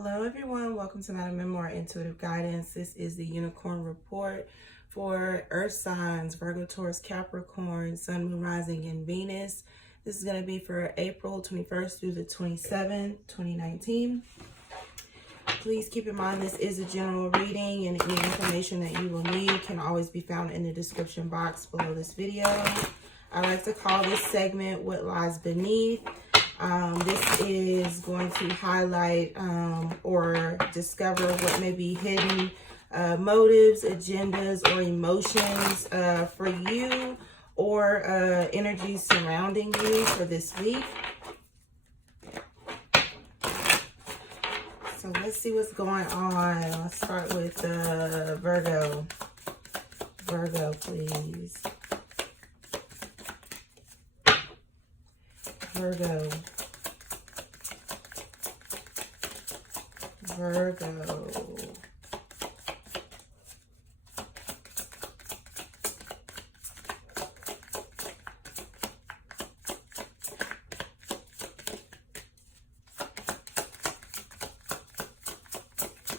Hello everyone, welcome to Madam Memoir Intuitive Guidance. This is the Unicorn Report for Earth signs, Virgo, Taurus, Capricorn, Sun, Moon, Rising, and Venus. This is going to be for April 21st through the 27th, 2019. Please keep in mind this is a general reading, and any information that you will need can always be found in the description box below this video. I like to call this segment What Lies Beneath. This is going to highlight or discover what may be hidden motives, agendas, or emotions for you, or energies surrounding you for this week. So let's see what's going on. Let's start with Virgo. Virgo, please. Virgo. Virgo.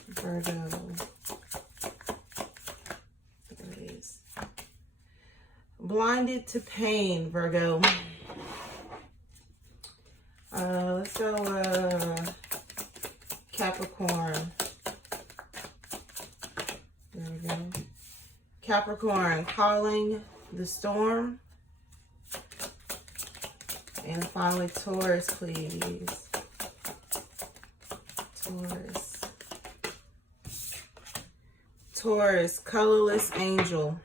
Virgo. There it is. Blinded to pain, Virgo. Let's go Capricorn. There we go. Capricorn, calling the storm. And finally, Taurus, please. Taurus. Taurus, colorless angel.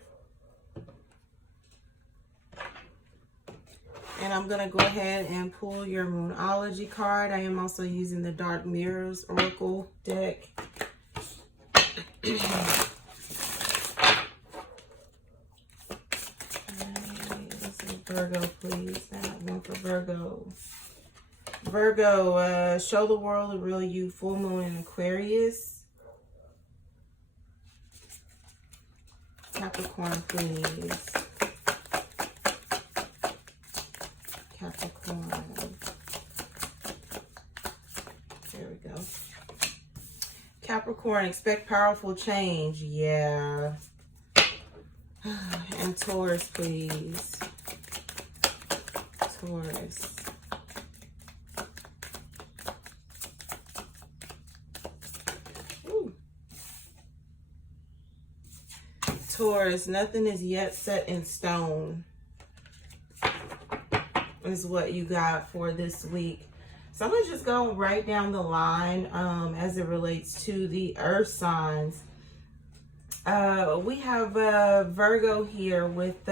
And I'm going to go ahead and pull your Moonology card. I am also using the Dark Mirrors Oracle deck. This is Virgo, please. I have one for Virgo. Virgo, show the world the real you, full moon in Aquarius. Capricorn, please. Capricorn. There we go. Capricorn, expect powerful change. Yeah. And Taurus, please. Taurus. Ooh. Taurus, nothing is yet set in stone. Is what you got for this week. So I'm going to just go right down the line as it relates to the earth signs. We have Virgo here with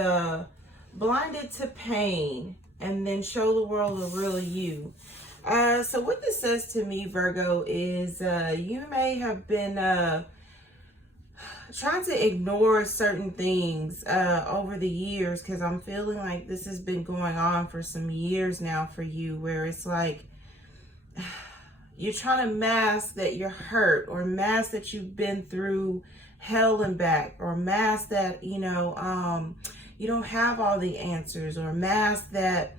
blinded to pain and then show the world the real you. So what this says to me, Virgo, is you may have been trying to ignore certain things over the years, because I'm feeling like this has been going on for some years now for you, where it's like you're trying to mask that you're hurt, or mask that you've been through hell and back, or mask that you don't have all the answers, or mask that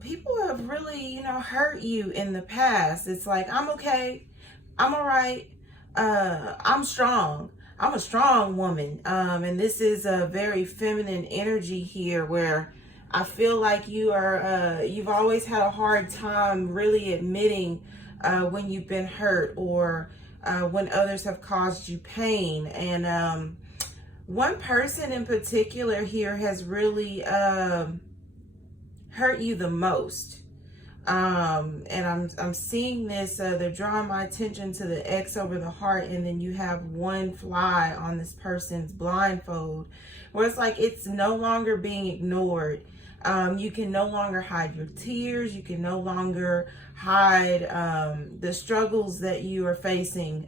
people have really hurt you in the past. It's like, I'm okay, I'm all right, I'm strong. I'm a strong woman. And this is a very feminine energy here, where I feel like you are, you've always had a hard time really admitting when you've been hurt, or when others have caused you pain. And one person in particular here has really hurt you the most. And I'm seeing this, they're drawing my attention to the X over the heart, and then you have one fly on this person's blindfold, where it's like it's no longer being ignored. You can no longer hide your tears. You can no longer hide the struggles that you are facing.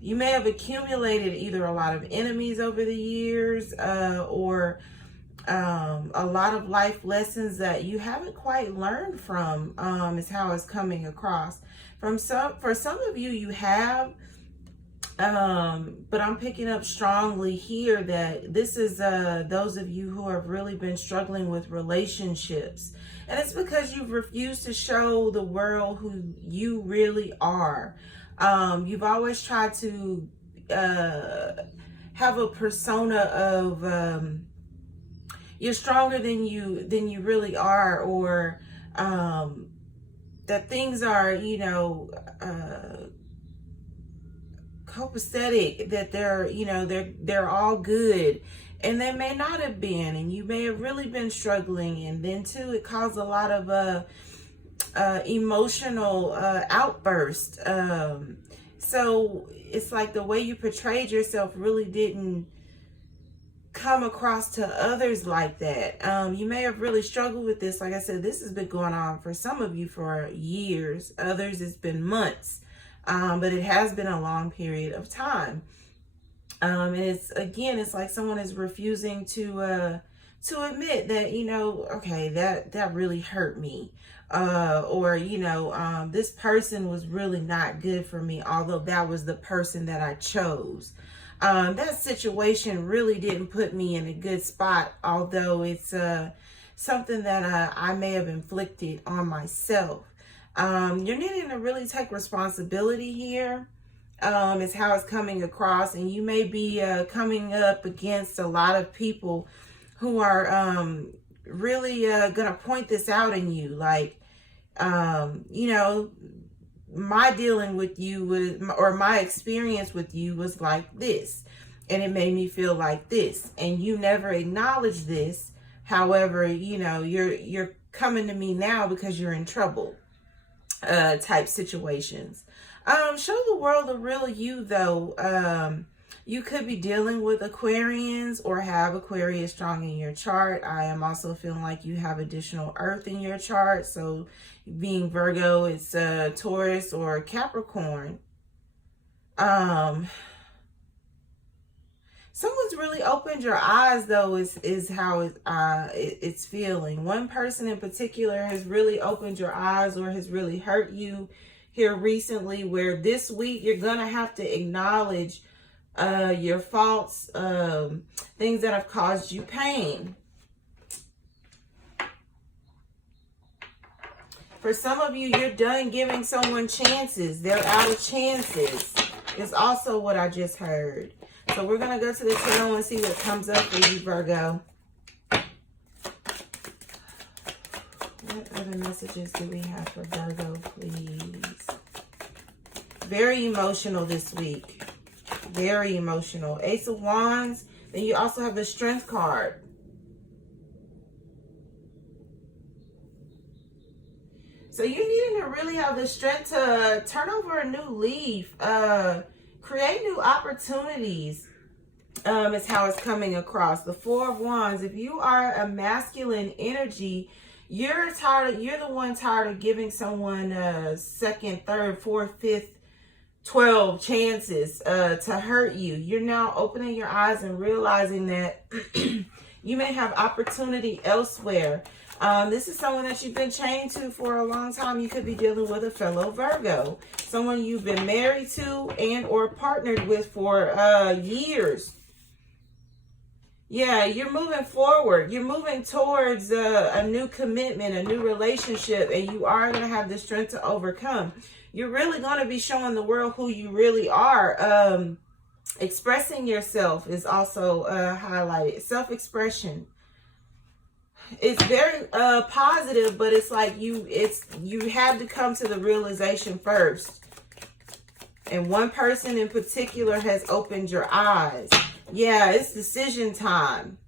You may have accumulated either a lot of enemies over the years, or a lot of life lessons that you haven't quite learned from, is how it's coming across. For some of you, you have, But I'm picking up strongly here that this is those of you who have really been struggling with relationships. And it's because you've refused to show the world who you really are. You've always tried to have a persona of you're stronger than you really are, or that things are, you know, copacetic, that they're, you know, they're all good, and they may not have been, and you may have really been struggling. And then too, it caused a lot of emotional outburst. So it's like the way you portrayed yourself really didn't come across to others like that. You may have really struggled with this. Like I said, this has been going on for some of you for years. Others, it's been months. But it has been a long period of time. And it's like someone is refusing to admit that, you know, okay, that really hurt me. Or, you know, this person was really not good for me, although that was the person that I chose. That situation really didn't put me in a good spot, although it's something that I may have inflicted on myself. You're needing to really take responsibility here, is how it's coming across. And you may be coming up against a lot of people who are really going to point this out in you. Like, you know, my dealing with you was, or my experience with you was like this, and it made me feel like this, and you never acknowledged this. However, you know, you're coming to me now because you're in trouble. Type situations. Show the world the real you, though. You could be dealing with Aquarians or have Aquarius strong in your chart. I am also feeling like you have additional Earth in your chart. So being Virgo, it's Taurus or Capricorn. Someone's really opened your eyes, though, is how it's feeling. One person in particular has really opened your eyes, or has really hurt you here recently, where this week you're going to have to acknowledge your faults, things that have caused you pain. For some of you, you're done giving someone chances. They're out of chances. Is also what I just heard. So we're going to go to the tarot and see what comes up for you, Virgo. What other messages do we have for Virgo, please? Very emotional this week. Very emotional. Ace of Wands. Then you also have the Strength card. So you needing to really have the strength to turn over a new leaf. Create new opportunities. Is how it's coming across. The Four of Wands. If you are a masculine energy, you're the one tired of giving someone second, third, fourth, fifth, 12 chances to hurt you. You're now opening your eyes and realizing that you may have opportunity elsewhere. This is someone that you've been chained to for a long time. You could be dealing with a fellow Virgo. Someone you've been married to and or partnered with for years. Yeah, you're moving forward. You're moving towards a new commitment, a new relationship, and you are going to have the strength to overcome. You're really going to be showing the world who you really are. Expressing yourself is also highlighted. Self-expression. It's very positive, but it's like you had to come to the realization first. And one person in particular has opened your eyes. Yeah, it's decision time.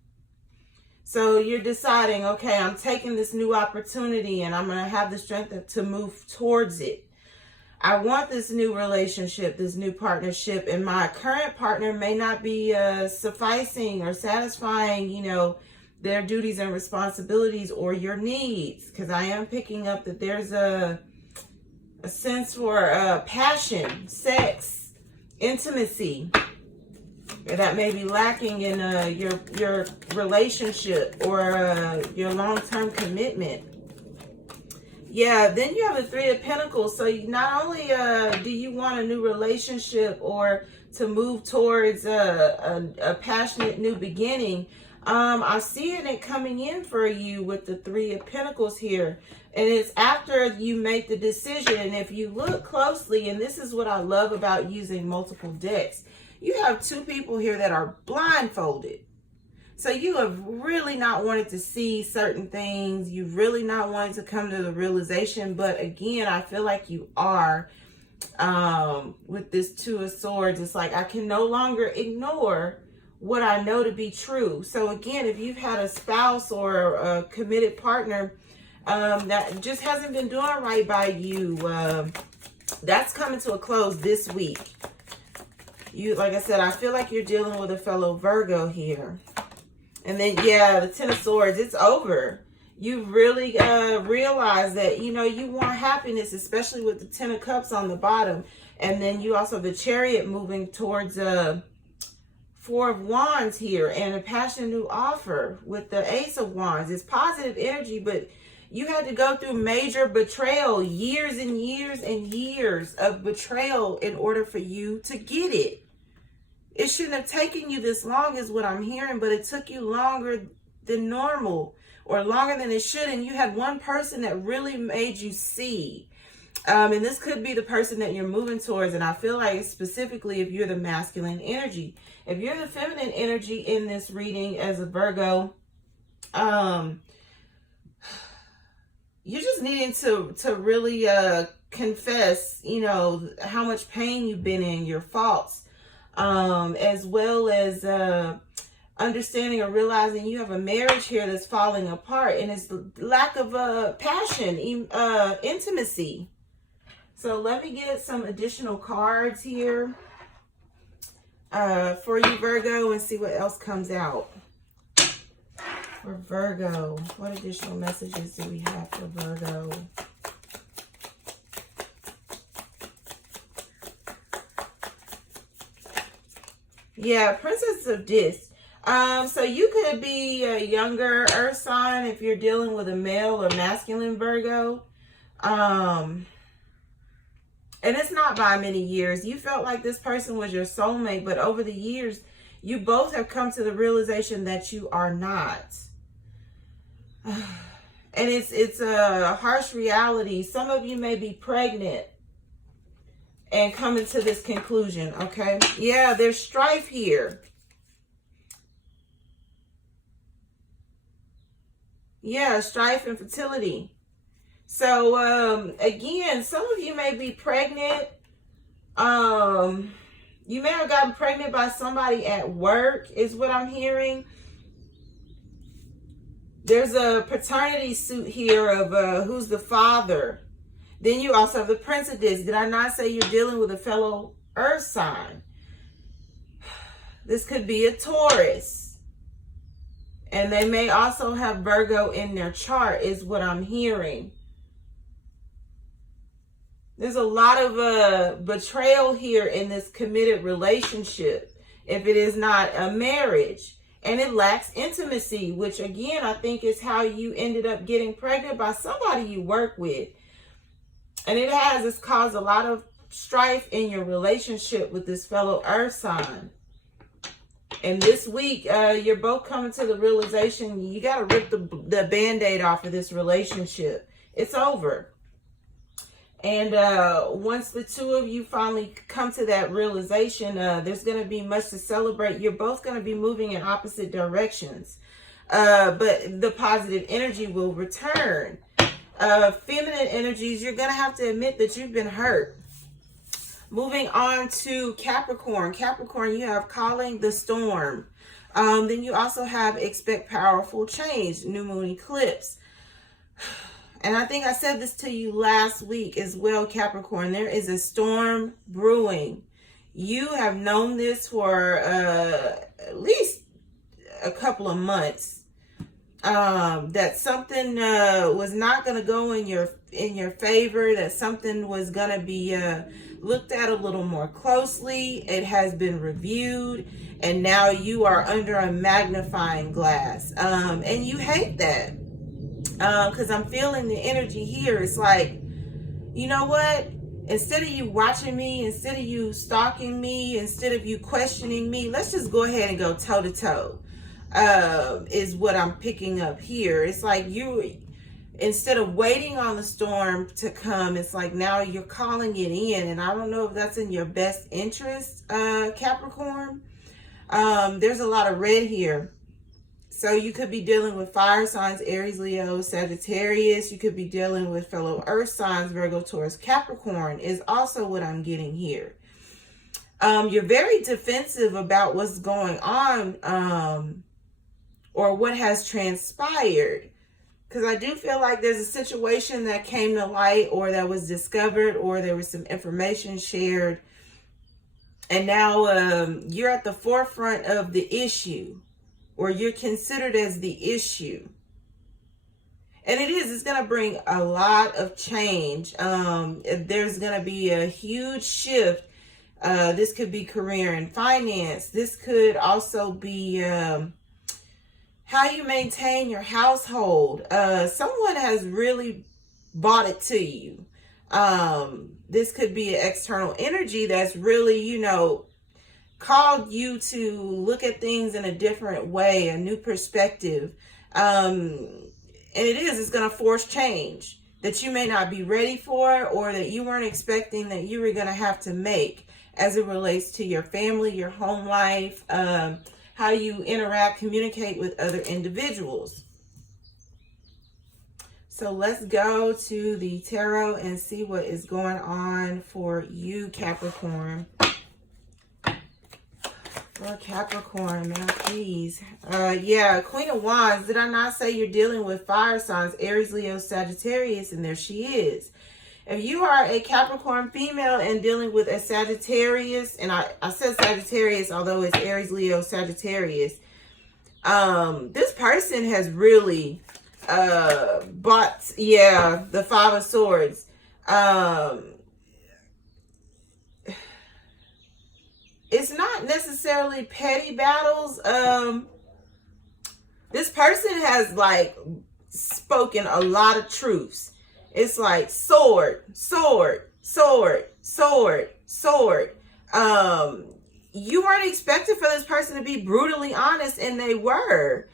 So you're deciding, okay, I'm taking this new opportunity and I'm going to have the strength to move towards it. I want this new relationship, this new partnership, and my current partner may not be sufficing or satisfying, you know, their duties and responsibilities or your needs. Because I am picking up that there's a sense for passion, sex, intimacy that may be lacking in your relationship or your long-term commitment. Yeah, then you have the Three of Pentacles. So not only do you want a new relationship or move towards a passionate new beginning. I'm seeing it coming in for you with the Three of Pentacles here. And it's after you make the decision. And if you look closely, and this is what I love about using multiple decks, you have two people here that are blindfolded. So you have really not wanted to see certain things. You've really not wanted to come to the realization. But again, I feel like you are with this Two of Swords. It's like I can no longer ignore what I know to be true. So again, if you've had a spouse or a committed partner that just hasn't been doing right by you, that's coming to a close this week. You, like I said, I feel like you're dealing with a fellow Virgo here. And then, yeah, the Ten of Swords, it's over. You really realize that, you know, you want happiness, especially with the Ten of Cups on the bottom. And then you also have the Chariot moving towards Four of Wands here, and a passionate new offer with the Ace of Wands. It's positive energy, but you had to go through major betrayal, years and years and years of betrayal in order for you to get it. It shouldn't have taken you this long is what I'm hearing, but it took you longer than normal, or longer than it should. And you had one person that really made you see. And this could be the person that you're moving towards. And I feel like specifically if you're the masculine energy. If you're the feminine energy in this reading as a Virgo, you're just needing to really confess, you know, how much pain you've been in, your faults, as well as understanding or realizing you have a marriage here that's falling apart, and it's the lack of passion, intimacy. So let me get some additional cards here for you, Virgo, and see what else comes out. For Virgo, what additional messages do we have for Virgo? Yeah, Princess of Discs. So you could be a younger Earth sign if you're dealing with a male or masculine Virgo. And it's not by many years. You felt like this person was your soulmate, but over the years, you both have come to the realization that you are not. And it's a harsh reality. Some of you may be pregnant and coming to this conclusion, okay? Yeah, there's strife here. Yeah, strife and fertility. So, again, some of you may be pregnant. You may have gotten pregnant by somebody at work, is what I'm hearing. There's a paternity suit here of who's the father. Then you also have the Prince of Discs. Did I not say you're dealing with a fellow Earth sign? This could be a Taurus. And they may also have Virgo in their chart, is what I'm hearing. There's a lot of betrayal here in this committed relationship, if it is not a marriage. And it lacks intimacy, which again, I think is how you ended up getting pregnant by somebody you work with. And it's caused a lot of strife in your relationship with this fellow Earth sign. And this week, you're both coming to the realization you got to rip the Band-Aid off of this relationship. It's over. And once the two of you finally come to that realization, there's going to be much to celebrate. You're both going to be moving in opposite directions. But the positive energy will return. Feminine energies, you're going to have to admit that you've been hurt. Moving on to Capricorn. Capricorn, you have calling the storm. Then you also have expect powerful change, new moon eclipse. And I think I said this to you last week as well, Capricorn. There is a storm brewing. You have known this for at least a couple of months. That something was not going to go in your favor. That something was going to be looked at a little more closely. It has been reviewed, and now you are under a magnifying glass. And you hate that. Because I'm feeling the energy here. It's like, you know what? instead of you watching me, instead of you stalking me, instead of you questioning me, let's just go ahead and go toe to toe, is what I'm picking up here. It's like you, instead of waiting on the storm to come, it's like now you're calling it in. And I don't know if that's in your best interest, Capricorn. There's a lot of red here. So you could be dealing with fire signs, Aries, Leo, Sagittarius. You could be dealing with fellow earth signs, Virgo, Taurus, Capricorn is also what I'm getting here. You're very defensive about what's going on, or what has transpired. Because I do feel like there's a situation that came to light, or that was discovered, or there was some information shared. And now you're at the forefront of the issue, or you're considered as the issue. And it's going to bring a lot of change. There's going to be a huge shift. This could be career and finance. This could also be how you maintain your household. Someone has really bought it to you. This could be an external energy that's really, called you to look at things in a different way, a new perspective. And it's going to force change that you may not be ready for, or that you weren't expecting that you were going to have to make as it relates to your family, your home life, how you interact, communicate with other individuals. So let's go to the tarot and see what is going on for you, Capricorn. For Capricorn, man, please. Yeah, Queen of Wands. Did I not say you're dealing with fire signs, Aries, Leo, Sagittarius? And there she is. If you are a Capricorn female and dealing with a Sagittarius, and I said Sagittarius, although it's Aries, Leo, Sagittarius, this person has really bought, the Five of Swords. It's not necessarily petty battles. This person has spoken a lot of truths. It's like sword, sword, sword, sword, sword. You weren't expected for this person to be brutally honest, and they were.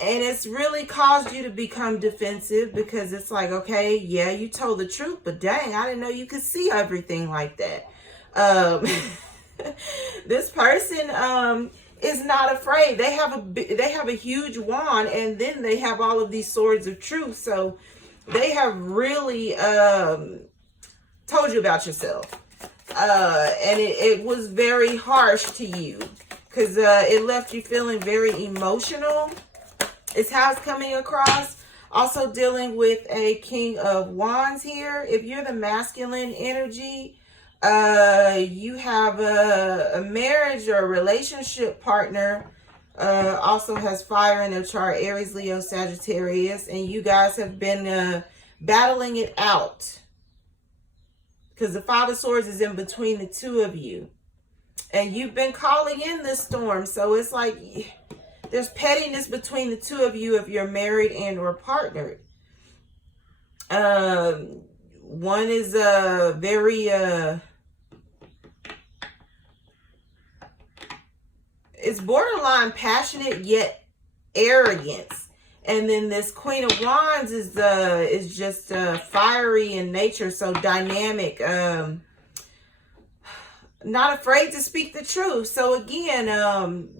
And it's really caused you to become defensive, because it's like, okay, yeah, you told the truth, but dang, I didn't know you could see everything like that. This person is not afraid. They have a huge wand, and then they have all of these swords of truth. So they have really told you about yourself. And it was very harsh to you, because it left you feeling very emotional. It's how it's coming across. Also dealing with a King of Wands here. If you're the masculine energy, you have a marriage or a relationship partner, also has fire in their chart, Aries, Leo, Sagittarius, and you guys have been battling it out, because the Five of Swords is in between the two of you, and you've been calling in this storm. So it's like there's pettiness between the two of you if you're married and or partnered. One is very it's borderline passionate yet arrogance, and then this Queen of Wands is just fiery in nature, so dynamic, not afraid to speak the truth. So again,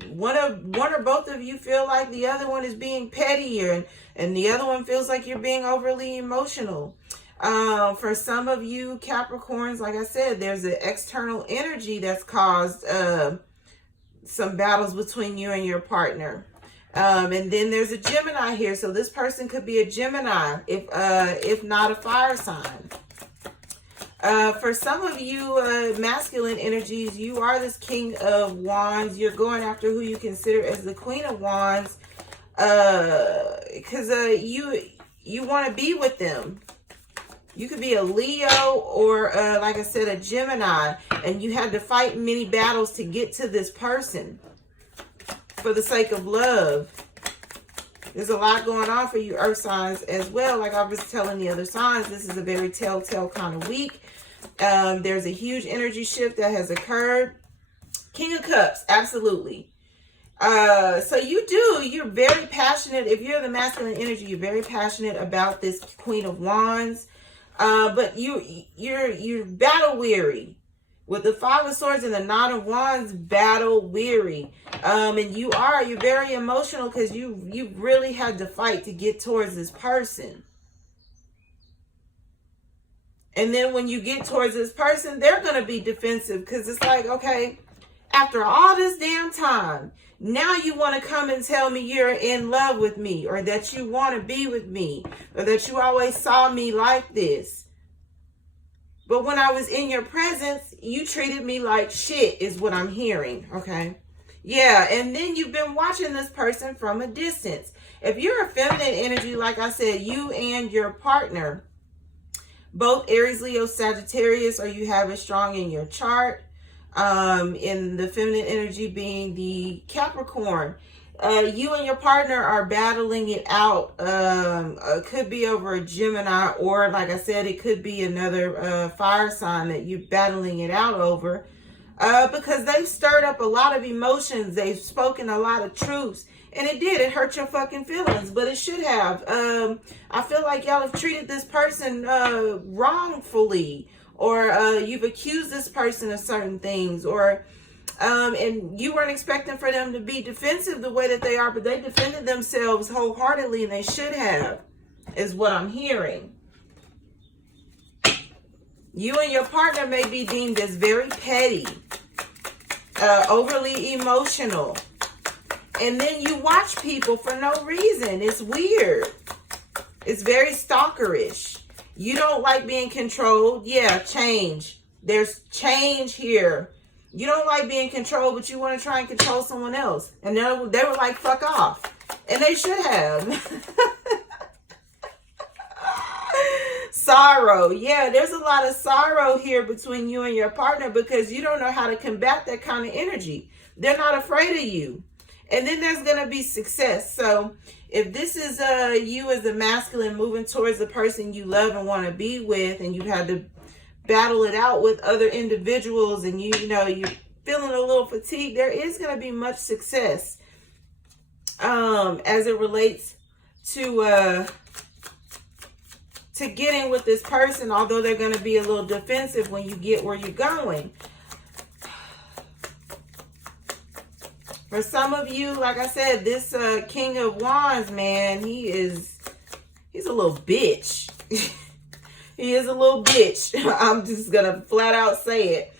one or both of you feel like the other one is being petty, and the other one feels like you're being overly emotional. For some of you Capricorns, like I said, there's an external energy that's caused some battles between you and your partner. And then there's a Gemini here. So this person could be a Gemini, if not a fire sign. For some of you masculine energies, you are this King of Wands. You're going after who you consider as the Queen of Wands, because you want to be with them. You could be a Leo or, like I said, a Gemini, and you had to fight many battles to get to this person for the sake of love. There's a lot going on for you Earth signs as well. Like I was telling the other signs, this is a very telltale kind of week. There's a huge energy shift that has occurred. King of Cups, absolutely. So you're very passionate. If you're the masculine energy, you're very passionate about this Queen of Wands. But you're battle weary. With the Five of Swords and the Nine of Wands, battle weary. And you're very emotional because you really had to fight to get towards this person. And then when you get towards this person, they're going to be defensive because it's like, okay, after all this damn time, now you want to come and tell me you're in love with me, or that you want to be with me, or that you always saw me like this. But when I was in your presence, you treated me like shit, is what I'm hearing, okay? Yeah, and then you've been watching this person from a distance. If you're a feminine energy, like I said, you and your partner, both Aries, Leo, Sagittarius, or you have it strong in your chart, in the feminine energy being the Capricorn, you and your partner are battling it out. Could be over a Gemini, or like I said, it could be another fire sign that you're battling it out over, because they've stirred up a lot of emotions. They've spoken a lot of truths, and it hurt your fucking feelings, but it should have. I feel like y'all have treated this person wrongfully, or you've accused this person of certain things, or and you weren't expecting for them to be defensive the way that they are, but they defended themselves wholeheartedly, and they should have, is what I'm hearing. You and your partner may be deemed as very petty, overly emotional, and then you watch people for no reason. It's weird. It's very stalkerish. You don't like being controlled. Yeah, change. There's change here. You don't like being controlled, but you want to try and control someone else. And they were like, fuck off. And they should have. Sorrow. Yeah, there's a lot of sorrow here between you and your partner because you don't know how to combat that kind of energy. They're not afraid of you. And then there's going to be success. So if this is you as a masculine moving towards the person you love and want to be with, and you've had to battle it out with other individuals, and you know you're feeling a little fatigued, there is going to be much success as it relates to getting with this person, although they're going to be a little defensive when you get where you're going. For some of you, like I said, this King of Wands, man, he's a little bitch. He is a little bitch. I'm just going to flat out say it.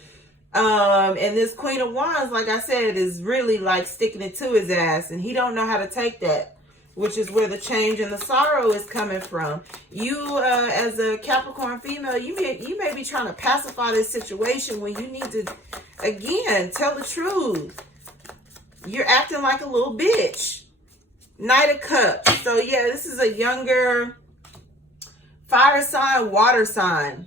And this Queen of Wands, like I said, is really like sticking it to his ass. And he don't know how to take that, which is where the change and the sorrow is coming from. You, as a Capricorn female, you may be trying to pacify this situation when you need to, again, tell the truth. You're acting like a little bitch. Knight of Cups. So, yeah, this is a younger fire sign, water sign.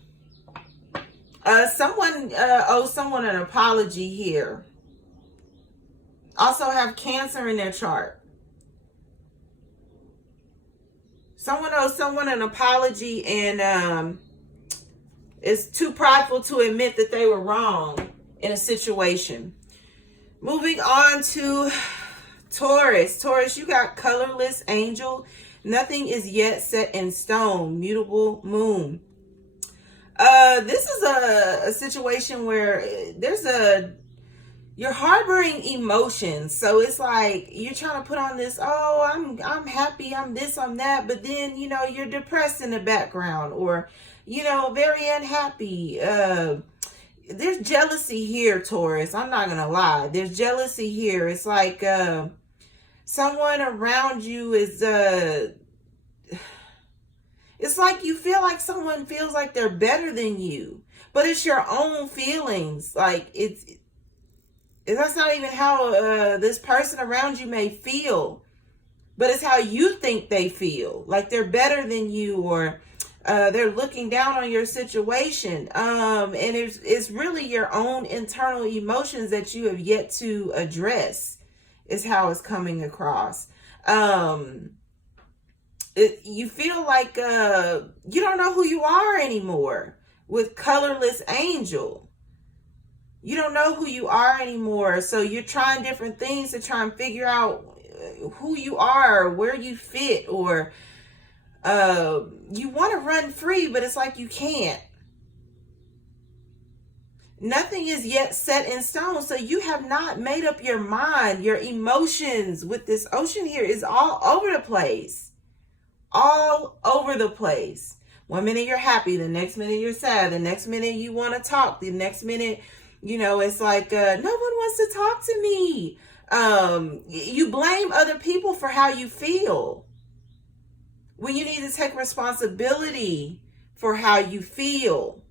Someone owes someone an apology here. Also have Cancer in their chart. Someone owes someone an apology and is too prideful to admit that they were wrong in a situation. Moving on to Taurus. Taurus, you got colorless angel. Nothing is yet set in stone. Mutable moon. This is a situation where you're harboring emotions. So it's like you're trying to put on this, oh, I'm happy, I'm this, I'm that, but then, you know, you're depressed in the background, or, you know, very unhappy. There's jealousy here, Taurus. I'm not going to lie. There's jealousy here. It's like someone around you is, it's like you feel like someone feels like they're better than you, but it's your own feelings. Like that's not even how this person around you may feel, but it's how you think they feel. Like they're better than you, or they're looking down on your situation. And it's really your own internal emotions that you have yet to address, is how it's coming across. You feel like you don't know who you are anymore. with colorless angel. You don't know who you are anymore. So you're trying different things to try and figure out who you are, where you fit, or you want to run free, but it's like you can't. Nothing is yet set in stone. So you have not made up your mind. Your emotions with this ocean here is all over the place. All over the place. One minute you're happy, the next minute you're sad, the next minute you want to talk, the next minute, it's like, no one wants to talk to me. You blame other people for how you feel, when you need to take responsibility for how you feel.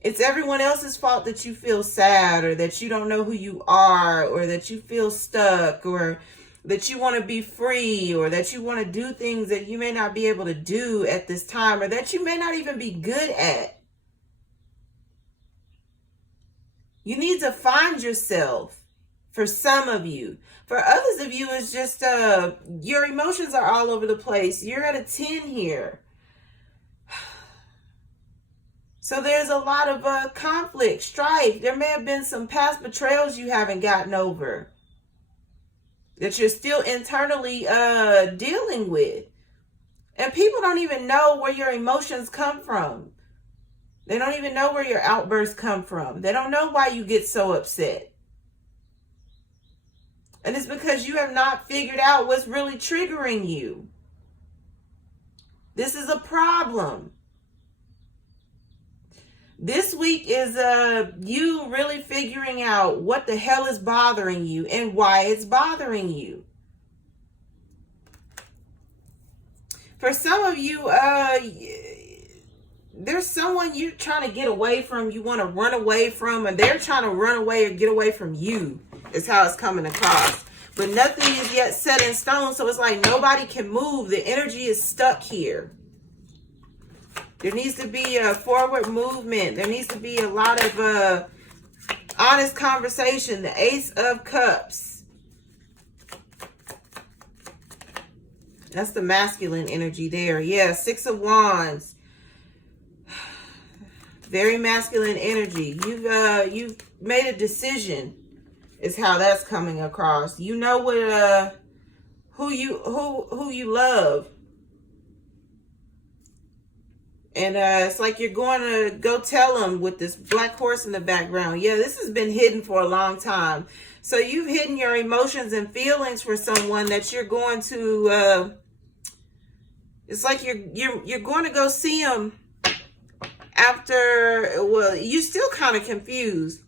It's everyone else's fault that you feel sad, or that you don't know who you are, or that you feel stuck, or that you want to be free, or that you want to do things that you may not be able to do at this time, or that you may not even be good at. You need to find yourself. For some of you. For others of you, it's just your emotions are all over the place. You're at a 10 here. So there's a lot of conflict, strife. There may have been some past betrayals you haven't gotten over, that you're still internally dealing with. And people don't even know where your emotions come from. They don't even know where your outbursts come from. They don't know why you get so upset. And it's because you have not figured out what's really triggering you. This is a problem. This week is you really figuring out what the hell is bothering you and why it's bothering you. For some of you, there's someone you're trying to get away from, you want to run away from, and they're trying to run away or get away from you, is how it's coming across. But nothing is yet set in stone, so it's like nobody can move. The energy is stuck here. There needs to be a forward movement. There needs to be a lot of honest conversation. The Ace of Cups. That's the masculine energy there. Yeah, Six of Wands. Very masculine energy. You've made a decision, is how that's coming across. You know what who you love. And it's like you're going to go tell them with this black horse in the background. Yeah, this has been hidden for a long time. So you've hidden your emotions and feelings for someone that you're going to, it's like you're going to go see them after, well, you're still kind of confused.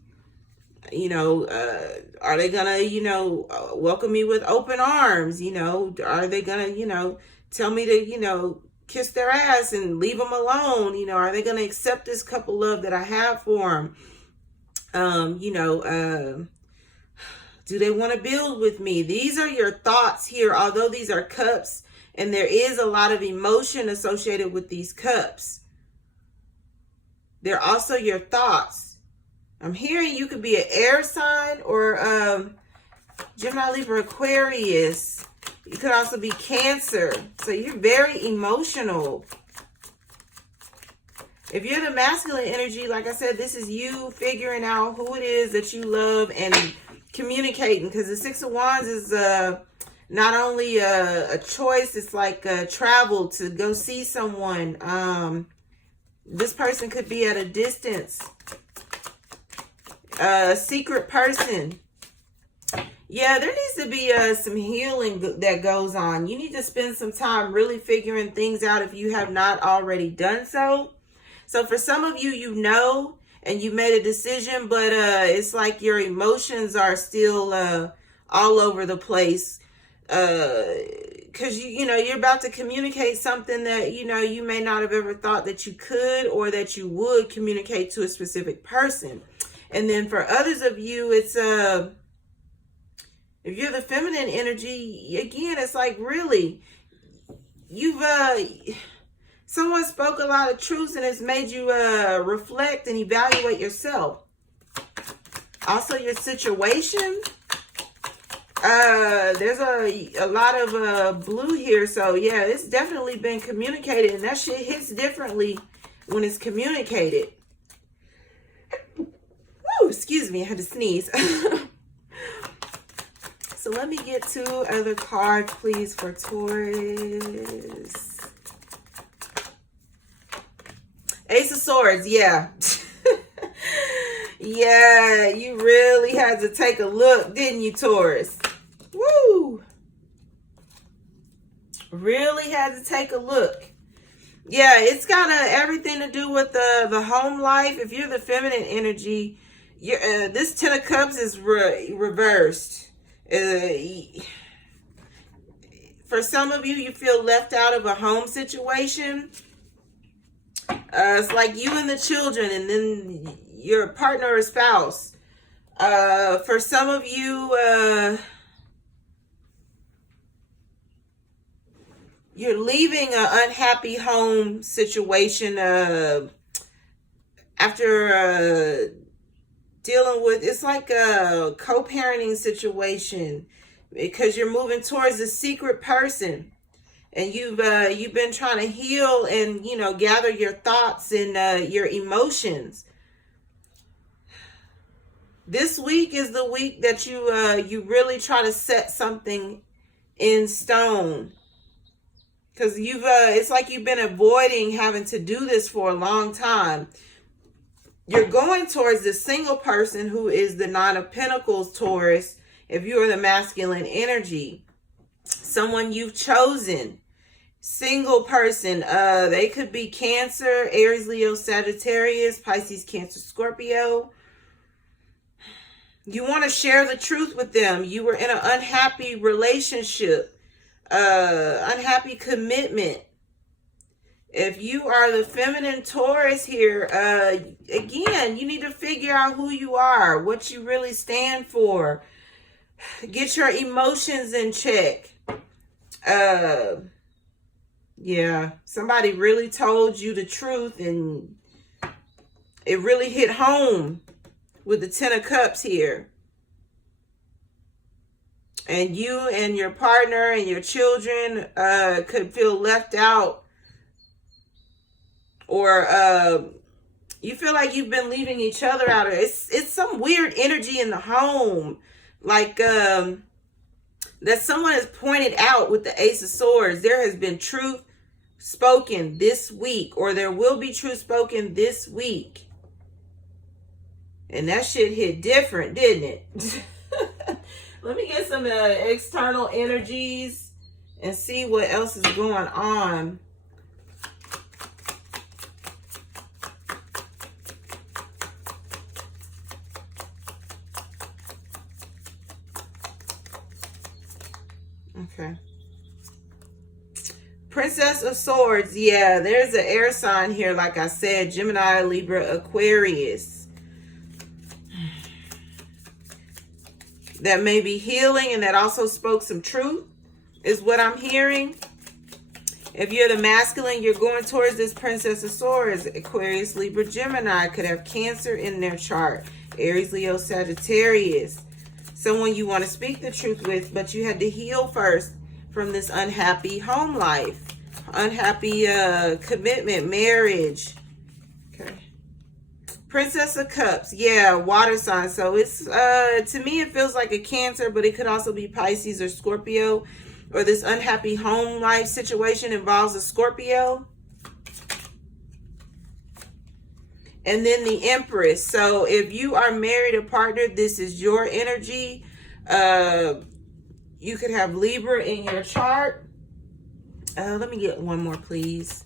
Are they gonna, welcome me with open arms? Are they gonna, tell me to, kiss their ass and leave them alone? Are they gonna accept this couple love that I have for them? Do they want to build with me? These are your thoughts here, although these are cups, and there is a lot of emotion associated with these cups. They're also your thoughts. I'm hearing you could be an air sign or Gemini, Libra, Aquarius. You could also be Cancer. So you're very emotional. If you're the masculine energy, like I said, this is you figuring out who it is that you love and communicating. Because the Six of Wands is not only a choice, it's like travel to go see someone. This person could be at a distance. A secret person. Yeah, there needs to be some healing that goes on. You need to spend some time really figuring things out if you have not already done so. So for some of you, and you made a decision, but it's like your emotions are still all over the place. Because, you're about to communicate something that, you may not have ever thought that you could or that you would communicate to a specific person. And then for others of you, it's if you're the feminine energy, again, it's like really, you've someone spoke a lot of truths and it's made you reflect and evaluate yourself. Also, your situation. There's a lot of blue here, so yeah, it's definitely been communicated, and that shit hits differently when it's communicated. excuse me, I had to sneeze. So let me get 2 other cards, please, for Taurus. Ace of Swords, yeah. Yeah, you really had to take a look, didn't you, Taurus? Woo! Really had to take a look. Yeah, it's got everything to do with the home life. If you're the feminine energy, this 10 of Cups is reversed. For some of you, you feel left out of a home situation. It's like you and the children, and then your partner or spouse. For some of you, you're leaving an unhappy home situation after dealing with, it's like a co-parenting situation, because you're moving towards a secret person, and you've been trying to heal and, you know, gather your thoughts and your emotions. This week is the week that you really try to set something in stone, because it's like you've been avoiding having to do this for a long time. You're going towards the single person who is the 9 of Pentacles, Taurus. If you are the masculine energy, someone you've chosen, single person. They could be Cancer, Aries, Leo, Sagittarius, Pisces, Cancer, Scorpio. You want to share the truth with them. You were in an unhappy relationship, unhappy commitment. If you are the feminine Taurus here, again, you need to figure out who you are, what you really stand for. Get your emotions in check. Yeah, somebody really told you the truth, and it really hit home with the 10 of Cups here. And you and your partner and your children could feel left out, or you feel like you've been leaving each other out. It's some weird energy in the home, like that someone has pointed out with the Ace of Swords. There has been truth spoken this week, or there will be truth spoken this week. And that shit hit different, didn't it? Let me get some external energies and see what else is going on. Okay. Princess of Swords. Yeah, there's an air sign here, like I said. Gemini, Libra, Aquarius. That may be healing, and that also spoke some truth, is what I'm hearing. If you're the masculine, you're going towards this Princess of Swords. Aquarius, Libra, Gemini could have Cancer in their chart. Aries, Leo, Sagittarius. Someone you want to speak the truth with, but you had to heal first from this unhappy home life. Unhappy commitment, marriage. Okay. Princess of Cups. Yeah, water sign. So it's, to me, it feels like a Cancer, but it could also be Pisces or Scorpio. Or this unhappy home life situation involves a Scorpio. And then the Empress. So if you are married or partnered, this is your energy. You could have Libra in your chart. Let me get one more, please.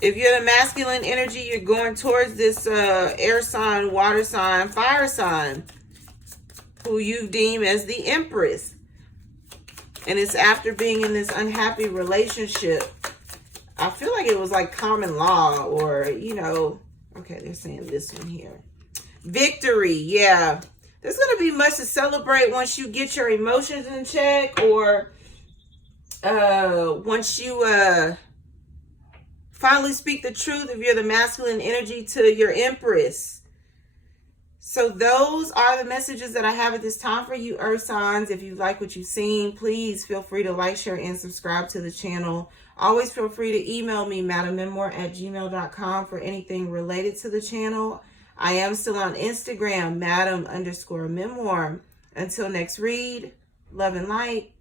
If you're the masculine energy, you're going towards this air sign, water sign, fire sign, who you deem as the Empress. And it's after being in this unhappy relationship. I feel like it was like common law, or, you know, okay, they're saying this one here. Victory, yeah. There's going to be much to celebrate once you get your emotions in check, or once you finally speak the truth. If you're the masculine energy, to your Empress. So those are the messages that I have at this time for you, Earth signs. If you like what you've seen, please feel free to like, share, and subscribe to the channel. Always feel free to email me, madammemoir@gmail.com, for anything related to the channel. I am still on Instagram, madam_memoir. Until next read, love and light.